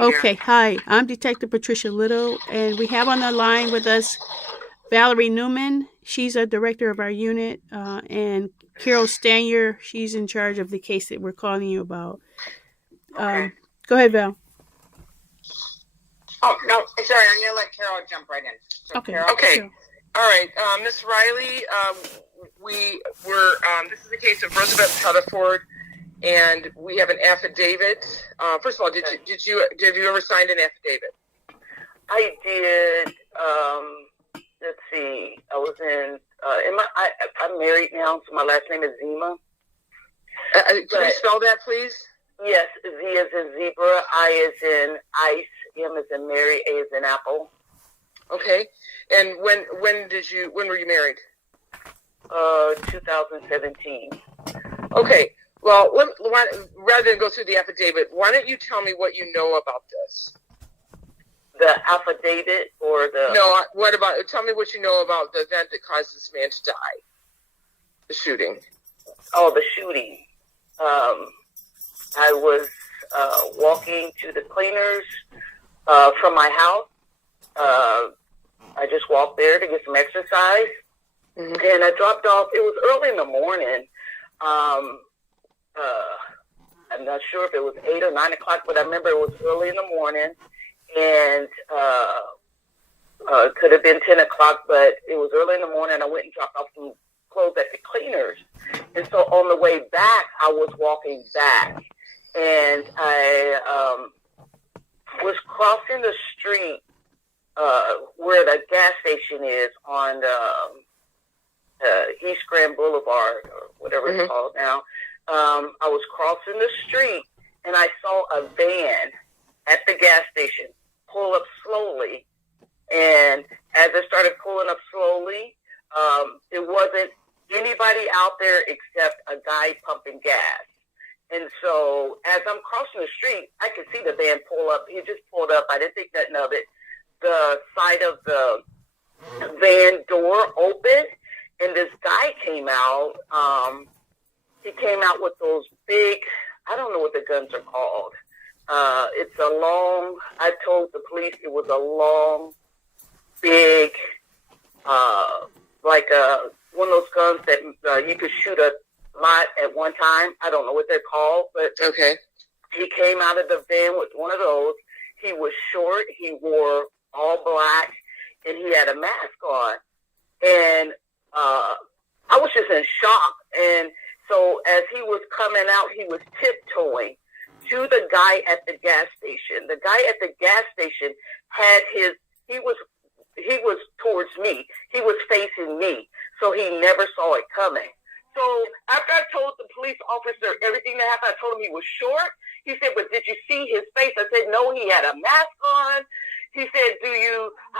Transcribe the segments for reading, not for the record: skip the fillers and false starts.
Okay, hi. I'm Detective Patricia Little, and we have on the line with us Valerie Newman. She's a director of our unit, and Carol Stanier. She's in charge of the case that we're calling you about. Go ahead, Val. Oh, no, sorry, I'm going to let Carol jump right in. So, Okay. Carol? Okay. Sure. All right. Ms. Riley, this is the case of Roosevelt Pettiford, and we have an affidavit. First of all, did you ever sign an affidavit? I did, let's see, I was I'm married now, so my last name is Zima. Can you spell that, please? Yes, Z as in zebra, I as in ice, M as in Mary, A as in apple. Okay. And when were you married? 2017. Okay. Well, rather than go through the affidavit, why don't you tell me what you know about this? The affidavit or the... No, tell me what you know about the event that caused this man to die. The shooting. Oh, the shooting. I was walking to the cleaners from my house. I just walked there to get some exercise. Mm-hmm. And I dropped off. It was early in the morning. I'm not sure if it was 8 or 9 o'clock, but I remember it was early in the morning. And it could have been 10 o'clock, but it was early in the morning. I went and dropped off some clothes at the cleaners. And so on the way back, I was walking back. And I was crossing the street where the gas station is on East Grand Boulevard, or whatever it's called now. I was crossing the street, and I saw a van at the gas station pull up slowly. And as it started pulling up slowly, it wasn't anybody out there except a guy pumping gas. And so as I'm crossing the street, I could see the van pull up. He just pulled up. I didn't think nothing of it. The side of the van door opened, and this guy came out. He came out with those big, I don't know what the guns are called. It's a long, I told the police it was a long, big, like one of those guns that you could shoot a lot at one time. I don't know what they're called, but okay. He came out of the van with one of those. He was short. He wore all black, and he had a mask on. And I was just in shock. And so as he was coming out, he was tiptoeing to the guy at the gas station. The guy at the gas station had he was towards me. He was facing me. So he never saw it coming. So after I told the police officer everything that happened, I told him he was short. He said, but did you see his face? I said, no, he had a mask on. He said,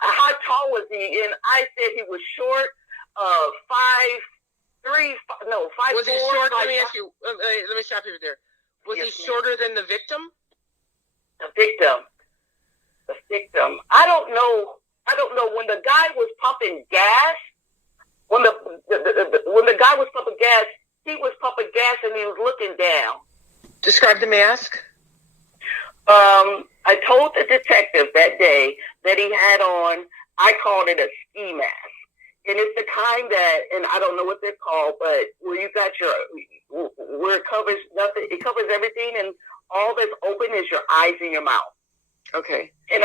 how tall was he? And I said he was short, 5'3", 5'4". Was he short? Let me ask you, let me stop you there. Was he shorter than the victim? The victim. I don't know. When the guy was pumping gas, when the guy was pumping gas, he was pumping gas and he was looking down. Describe the mask. I told the detective that day that he had on, I called it a ski mask. And it's the kind that, and I don't know what they're called, but where you got where it covers nothing, it covers everything, and all that's open is your eyes and your mouth. Okay. And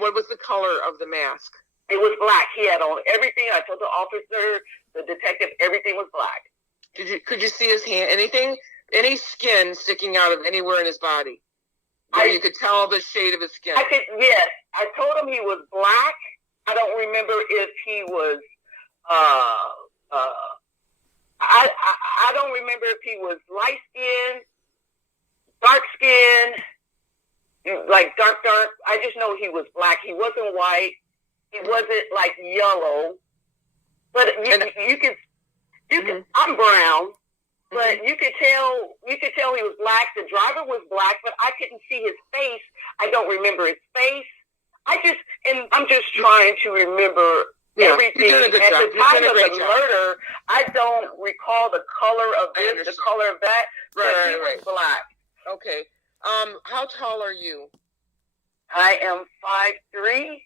what was the color of the mask? It was black. He had on everything. I told the officer, the detective, everything was black. Could you see his hand? Any skin sticking out of anywhere in his body? You could tell the shade of his skin. Yes. I told him he was black. I don't remember if he was, I don't remember if he was light skinned, dark skinned, like dark. I just know he was black. He wasn't white. He wasn't like yellow. But you can, I'm brown, but you could tell he was black. The driver was black, but I couldn't see his face. I don't remember his face. I'm just trying to remember everything. At the time of the murder, I don't recall the color of this, the color of that. But he was black. Okay. How tall are you? I am 5'3".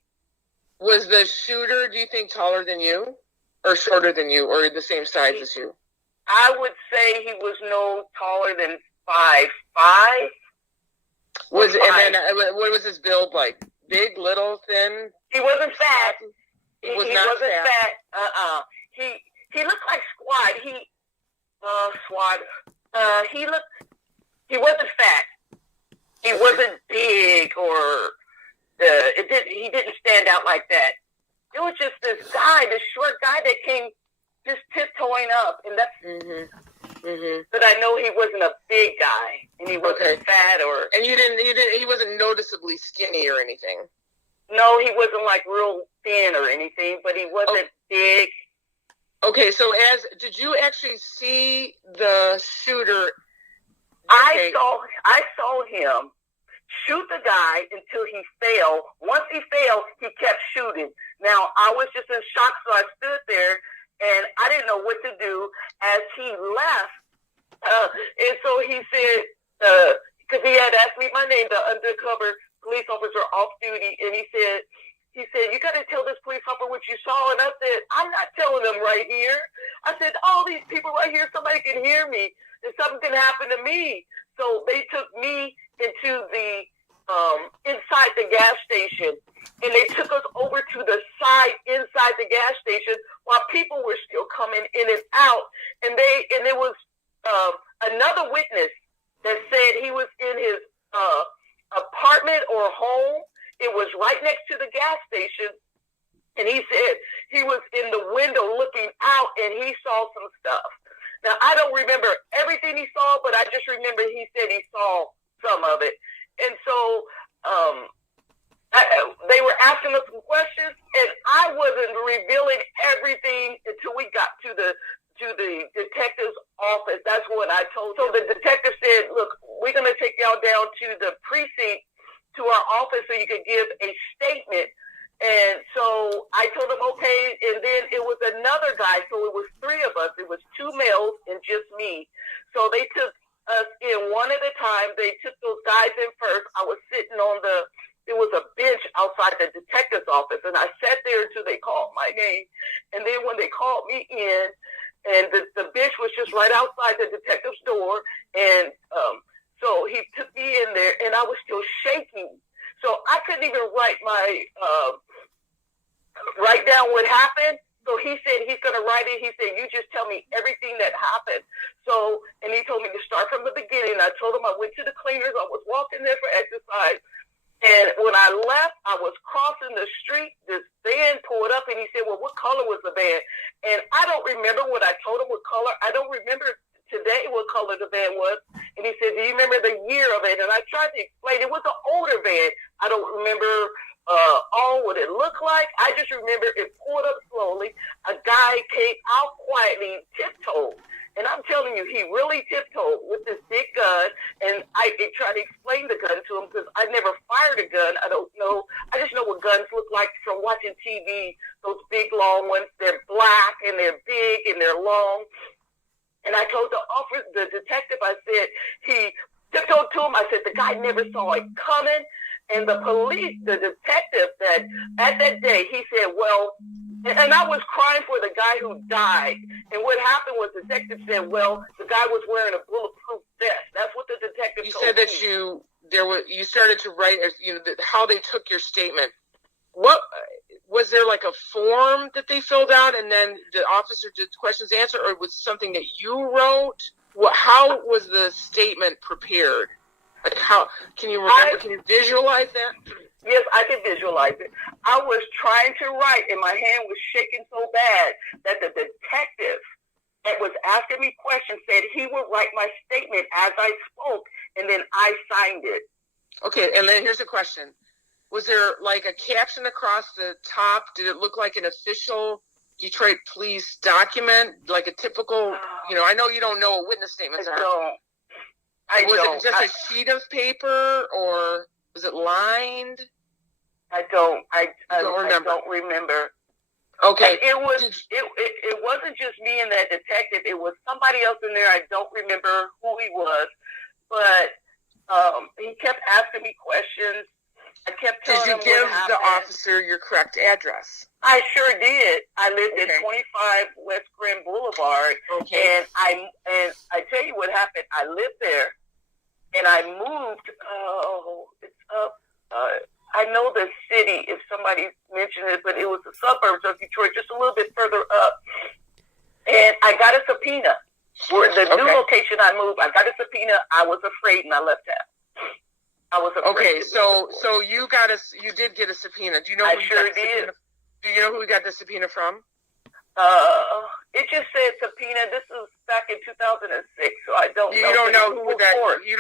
Was the shooter, do you think, taller than you? Or shorter than you? Or the same size as you? I would say he was no taller than 5'5". And then what was his build like? Big, little, thin? He wasn't fat. He wasn't fat. He looked like Squad. He wasn't fat. He wasn't big he didn't stand out like that. It was just this short guy that came just tiptoeing up, and that's. But I know he wasn't a big guy, and he wasn't fat And he wasn't noticeably skinny or anything. No, he wasn't like real thin or anything, but he wasn't big. Okay, so did you actually see the shooter? I saw him shoot the guy until he fell. Once he fell, he kept shooting. Now, I was just in shock, so I stood there, and I didn't know what to do as he left. And so he said, because he had asked me my name, the undercover police officer off duty, and he said, you got to tell this police officer what you saw. And I said, I'm not telling them right here. I said, all these people right here, somebody can hear me, and something can happen to me. So they took me into the inside the gas station, and they took us over to the side inside the gas station while people were still coming in and out. And there was another witness that said he was in his apartment or home. It was right next to the gas station, and he said he was in the window looking out, and he saw some stuff. Now, I don't remember everything he saw, but I just remember he said he saw some of it. And so they were asking us some questions, and I wasn't revealing everything until we got to the detective's office. That's what I told. So the detective said, look, we're going to take y'all down to the precinct, to our office, so you could give a statement. And so I told him, okay. And then it was another guy. So it was three of us. It was two males and just me. So they took us in one at a time. They took those guys in first. I was sitting there was a bench outside the detective's office, and I sat there until they called my name. And then when they called me in, and the bench was just right outside the detective's door, and so he took me in there, and I was still shaking. So I couldn't even write down what happened. So he said he's going to write it. He said, you just tell me everything that happened. So, and he told me to start from the beginning. I told him I went to the cleaners. I was walking there for exercise. And when I left, I was crossing the street. This van pulled up, and he said, well, what color was the van? And I don't remember what I told him what color. I don't remember today what color the van was. And he said, do you remember the year of it? And I tried to explain. It was an older van. I don't remember all what it looked like. I just remember it pulled up slowly. A guy came out quietly, tiptoed. And I'm telling you, he really tiptoed with this big gun. And I tried to explain the gun to him because I never fired a gun. I don't know. I just know what guns look like from watching TV. Those big, long ones. They're black, and they're big, and they're long. And I told the detective, I said, he tiptoed to him. I said, the guy never saw it coming. And the detective that at that day, he said, well, and I was crying for the guy who died. And what happened was the detective said, well, the guy was wearing a bulletproof vest. That's what the detective told me. You said that you started to write, how they took your statement. What was there, like a form that they filled out and then the officer did questions answered, or was something that you wrote? How was the statement prepared? Like how can you remember? Can you visualize that? Yes, I can visualize it. I was trying to write, and my hand was shaking so bad that the detective that was asking me questions said he would write my statement as I spoke, and then I signed it. Okay, and then here's a question. Was there like a caption across the top? Did it look like an official Detroit police document, like a typical, I know you don't know what witness statements are. Was it just a sheet of paper, or was it lined? I don't remember. Okay. It wasn't just me and that detective. It was somebody else in there. I don't remember who he was, but He kept asking me questions. I kept telling him Did you give what happened. the officer your correct address? I sure did. I lived at Okay. 25 West Grand Boulevard, Okay. and I tell you what happened. I lived there, and I moved. It's up. I know the city, if somebody mentioned it, but it was the suburbs of Detroit, just a little bit further up. And I got a subpoena. Where the new location I moved, I got a subpoena. I was afraid, and I left town. I was afraid. Okay, so you did get a subpoena. Do you know? I who you sure got the did. subpoena? Do you know who we got the subpoena from? It just said subpoena. This was back in 2006, so I don't know. You don't know who that. You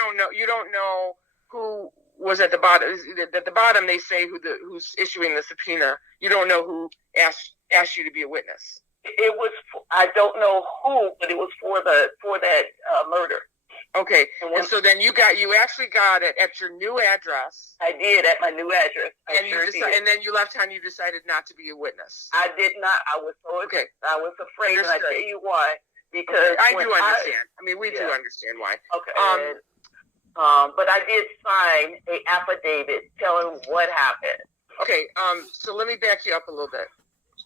don't know who was at the bottom. At the bottom, they say who's issuing the subpoena. You don't know who asked you to be a witness. It was. I don't know who, but it was for that murder. Okay, and so then you actually got it at your new address. I did at my new address. And then you left town. You decided not to be a witness. I did not. I was so okay. I was afraid, Understood. and I tell you why. Because I do understand. We do understand why. Okay. But I did sign an affidavit telling what happened. Okay. So let me back you up a little bit.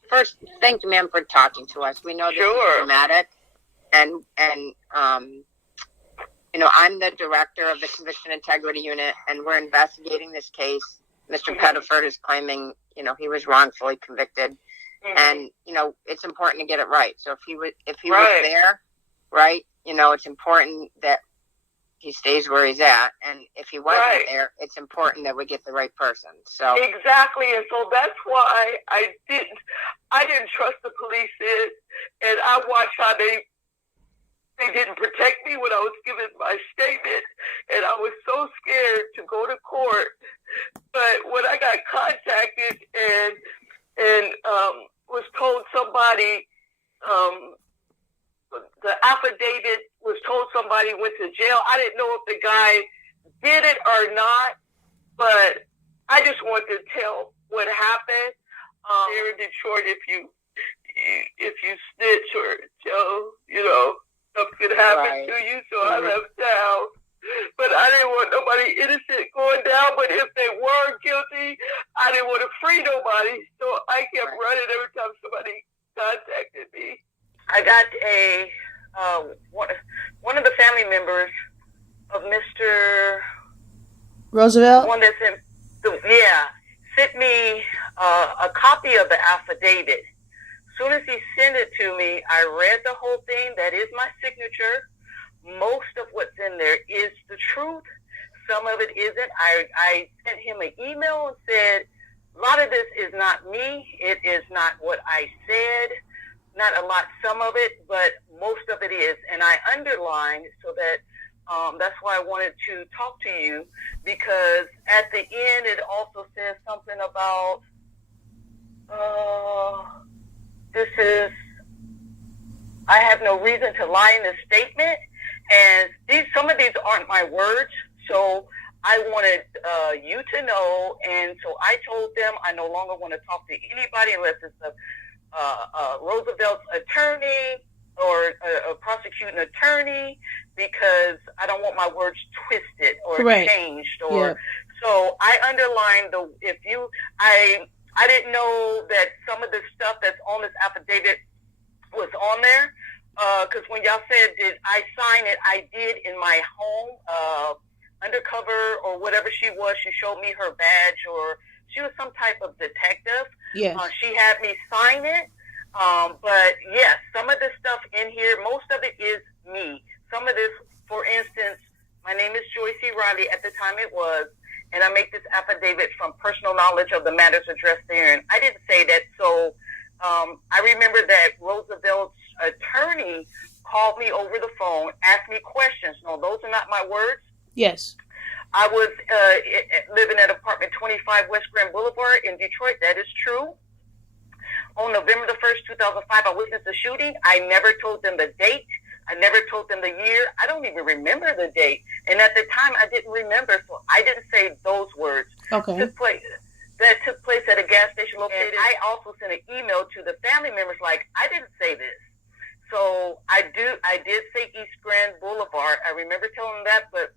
First, thank you, ma'am, for talking to us. We know this is dramatic, and I'm the director of the Conviction Integrity Unit, and we're investigating this case. Mr. Pettiford is claiming, he was wrongfully convicted, and it's important to get it right. So if he was there, right, it's important that he stays where he's at, and if he wasn't there, it's important that we get the right person. So exactly, and so that's why I didn't trust the police, and I watched how they didn't protect me when I was giving my statement, and I was so scared to go to court. But when I got contacted and was told somebody, the affidavit was told somebody went to jail. I didn't know if the guy did it or not, but I just wanted to tell what happened. Here in Detroit, if you snitch or tell, stuff could happen to you. So I left town, but I didn't want nobody innocent going down. But if they were guilty, I didn't want to free nobody. So I kept running every time somebody contacted me. I got one of the family members of Mr. Roosevelt. One that's sent me a copy of the affidavit. As soon as he sent it to me, I read the whole thing. That is my signature. Most of what's in there is the truth. Some of it isn't. I sent him an email and said, a lot of this is not me. It is not what I said. Not a lot, some of it, but most of it is. And I underlined so that that's why I wanted to talk to you, because at the end it also says something about I have no reason to lie in this statement, and some of these aren't my words, so I wanted you to know, and so I told them I no longer want to talk to anybody unless it's Roosevelt's attorney or a prosecuting attorney, because I don't want my words twisted or changed. So I underlined I didn't know that some of the stuff that's on this affidavit was on there, because when y'all said, did I sign it, I did in my home, undercover or whatever she was. She showed me her badge, or she was some type of detective. Yes. She had me sign it. But yes, some of the stuff in here, most of it is me. Some of this, for instance, my name is JOYCI Riley at the time it was, and I make this affidavit from personal knowledge of the matters addressed therein. I didn't say that, so I remember that Roosevelt's attorney called me over the phone, asked me questions. No, those are not my words. Yes. I was living at apartment 25 West Grand Boulevard in Detroit. That is true. On November the 1st, 2005, I witnessed the shooting. I never told them the date. I never told them the year. I don't even remember the date. And at the time, I didn't remember, so I didn't say those words. Okay. That took place at a gas station located. I also sent an email to the family members like, I didn't say this. So I did say East Grand Boulevard. I remember telling them that, but